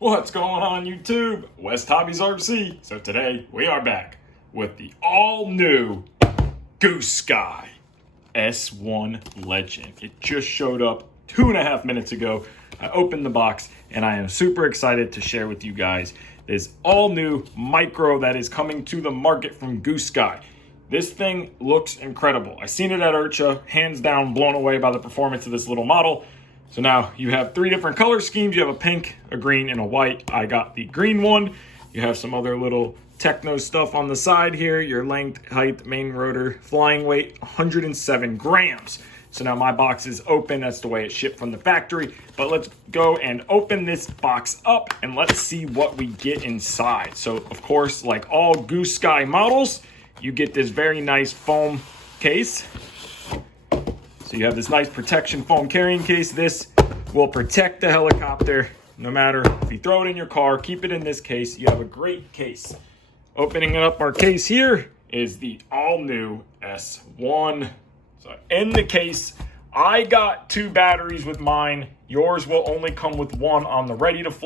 What's going on YouTube? WestHobbiesRC. So today we are back with the all-new Goosky S1 Legend. It just showed up 2.5 minutes ago. I opened the box and I am super excited to share with you guys this all-new micro that is coming to the market from Goosky. This thing looks incredible. I seen it at IRCHA, hands down blown away by the performance of this little model. So now you have 3 different color schemes. You have a pink, a green, and a white. I got the green one. You have some other little techno stuff on the side here. Your length, height, main rotor, flying weight, 107 grams. So now my box is open. That's the way it shipped from the factory. But let's go and open this box up and let's see what we get inside. So of course, like all Goosky models, you get this very nice foam case. So you have this nice protection foam carrying case. This will protect the helicopter no matter if you throw it in your car, keep it in this case. You have a great case. Opening up our case here is the all-new S1. So in the case, I got 2 batteries with mine. Yours will only come with 1 on the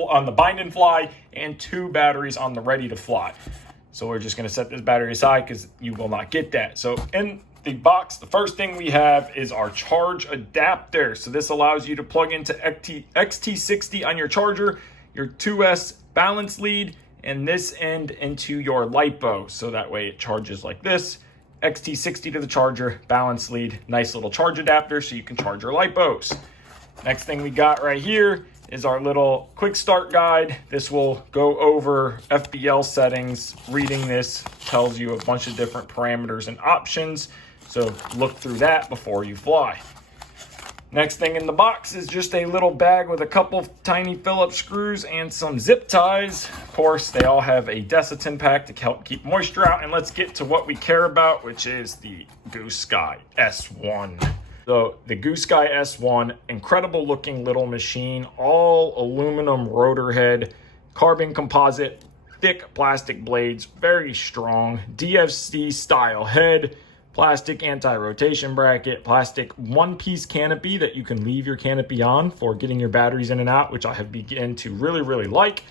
on the bind and fly and 2 batteries on the ready to fly. So we're just going to set this battery aside because you will not get that. So in the box, the first thing we have is our charge adapter. So this allows you to plug into XT60 on your charger, your 2S balance lead, and this end into your LiPo. So that way it charges like this. XT60 to the charger, balance lead, nice little charge adapter so you can charge your LiPos. Next thing we got right here is our little quick start guide. This will go over FBL settings. Reading this tells you a bunch of different parameters and options. So look through that before you fly. Next thing in the box is just a little bag with a couple of tiny Phillips screws and some zip ties. Of course, they all have a Desitin pack to help keep moisture out. And let's get to what we care about, which is the Goosky S1. So the Goosky S1, incredible looking little machine, all aluminum rotor head, carbon composite, thick plastic blades, very strong, DFC style head, plastic anti-rotation bracket, plastic one-piece canopy that you can leave your canopy on for getting your batteries in and out, which I have begun to really like.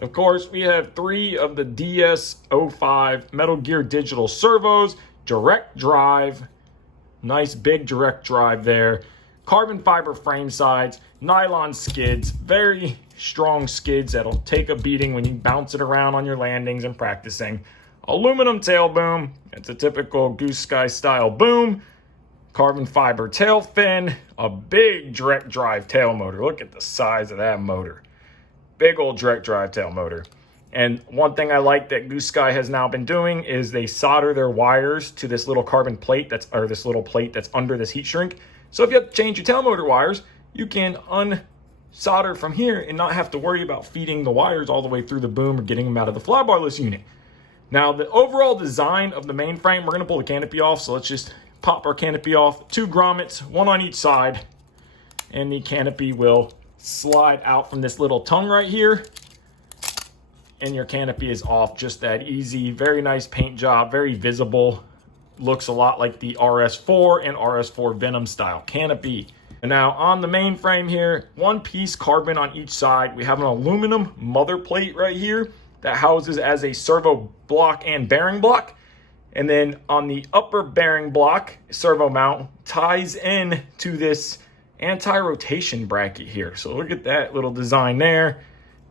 Of course, we have 3 of the DS05 Metal Gear digital servos, direct drive, nice big direct drive there, carbon fiber frame sides, nylon skids, very strong skids that'll take a beating when you bounce it around on your landings and practicing. Aluminum tail boom, it's a typical Goosky style boom, carbon fiber tail fin, a big direct drive tail motor. Look at the size of that motor. Big old direct drive tail motor. And one thing I like that Goosky has now been doing is they solder their wires to this little carbon plate this little plate that's under this heat shrink. So if you have to change your tail motor wires, you can unsolder from here and not have to worry about feeding the wires all the way through the boom or getting them out of the flybarless unit. Now, the overall design of the mainframe, we're going to pull the canopy off. So let's just pop our canopy off. 2 grommets, 1 on each side. And the canopy will slide out from this little tongue right here. And your canopy is off just that easy. Very nice paint job, very visible. Looks a lot like the RS4 and RS4 Venom style canopy. And now on the mainframe here, 1-piece carbon on each side. We have an aluminum mother plate right here that houses as a servo block and bearing block. And then on the upper bearing block, servo mount ties in to this anti-rotation bracket here. So look at that little design there.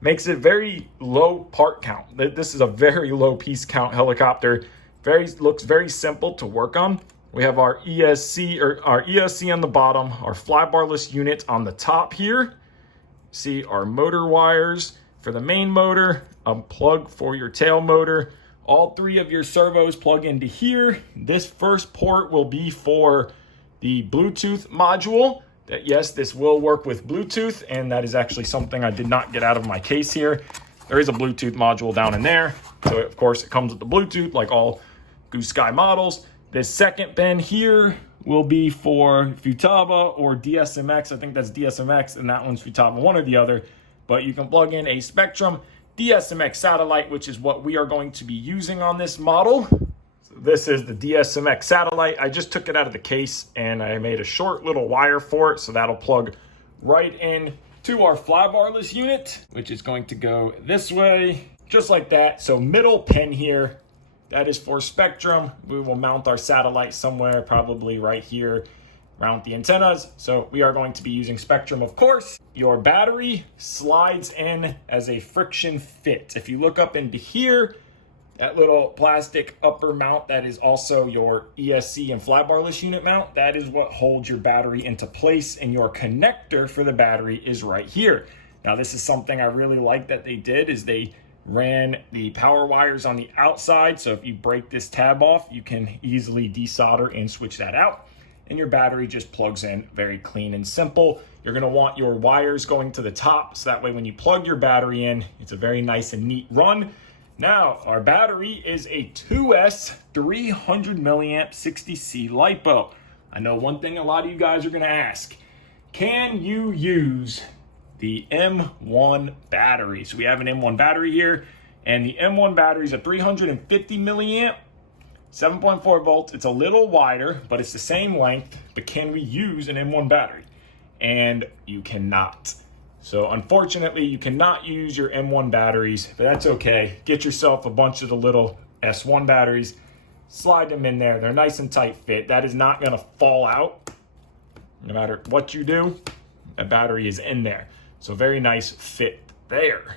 Makes it very low part count. This is a very low piece count helicopter. Looks very simple to work on. We have our ESC on the bottom, our flybarless unit on the top here. See our motor wires for the main motor, a plug for your tail motor. All 3 of your servos plug into here. This first port will be for the Bluetooth module. Yes, this will work with Bluetooth, and that is actually something I did not get out of my case here. There is a Bluetooth module down in there. So of course it comes with the Bluetooth like all Goosky models. This second pin here will be for Futaba or DSMX. I think that's DSMX and that one's Futaba, one or the other. But you can plug in a Spectrum DSMX satellite, which is what we are going to be using on this model. So this is the DSMX satellite. I just took it out of the case and I made a short little wire for it. So that'll plug right in to our flybarless unit, which is going to go this way, just like that. So middle pin here, that is for spectrum. We will mount our satellite somewhere, probably right here around the antennas. So we are going to be using spectrum, of course. Your battery slides in as a friction fit. If you look up into here, that little plastic upper mount, that is also your ESC and flybarless unit mount. That is what holds your battery into place, and your connector for the battery is right here. Now, this is something I really like that they did, is they ran the power wires on the outside. So if you break this tab off, you can easily desolder and switch that out. And your battery just plugs in, very clean and simple. You're gonna want your wires going to the top, so that way when you plug your battery in, it's a very nice and neat run. Now, our battery is a 2S 300 milliamp 60C LiPo. I know one thing a lot of you guys are gonna ask, can you use the M1 battery? So we have an M1 battery here, and the M1 battery is a 350 milliamp, 7.4 volts. It's a little wider, but it's the same length. But can we use an M1 battery? And you cannot. So unfortunately, you cannot use your M1 batteries, but that's okay. Get yourself a bunch of the little S1 batteries, slide them in there. They're nice and tight fit. That is not gonna fall out. No matter what you do, that battery is in there. So very nice fit there.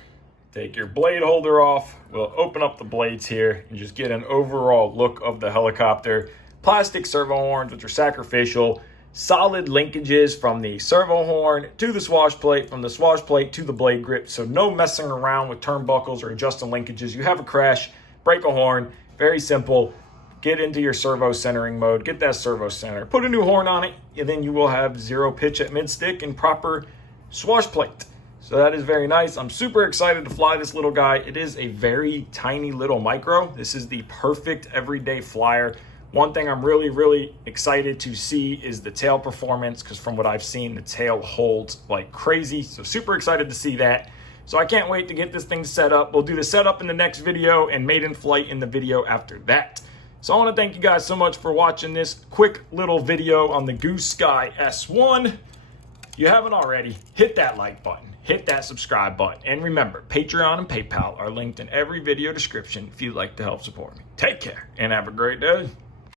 Take your blade holder off. We'll open up the blades here and just get an overall look of the helicopter. Plastic servo horns, which are sacrificial. Solid linkages from the servo horn to the swash plate, from the swash plate to the blade grip. So no messing around with turnbuckles or adjusting linkages. You have a crash, break a horn, very simple. Get into your servo centering mode, get that servo center, put a new horn on it, and then you will have zero pitch at mid-stick and proper swash plate. So that is very nice. I'm super excited to fly this little guy. It is a very tiny little micro. This is the perfect everyday flyer. One thing I'm really excited to see is the tail performance, because from what I've seen, the tail holds like crazy. So super excited to see that. So I can't wait to get this thing set up. We'll do the setup in the next video and maiden flight in the video after that. So I want to thank you guys so much for watching this quick little video on the Goosky S1. If you haven't already, hit that like button, hit that subscribe button, and remember, Patreon and PayPal are linked in every video description if you'd like to help support me. Take care and have a great day.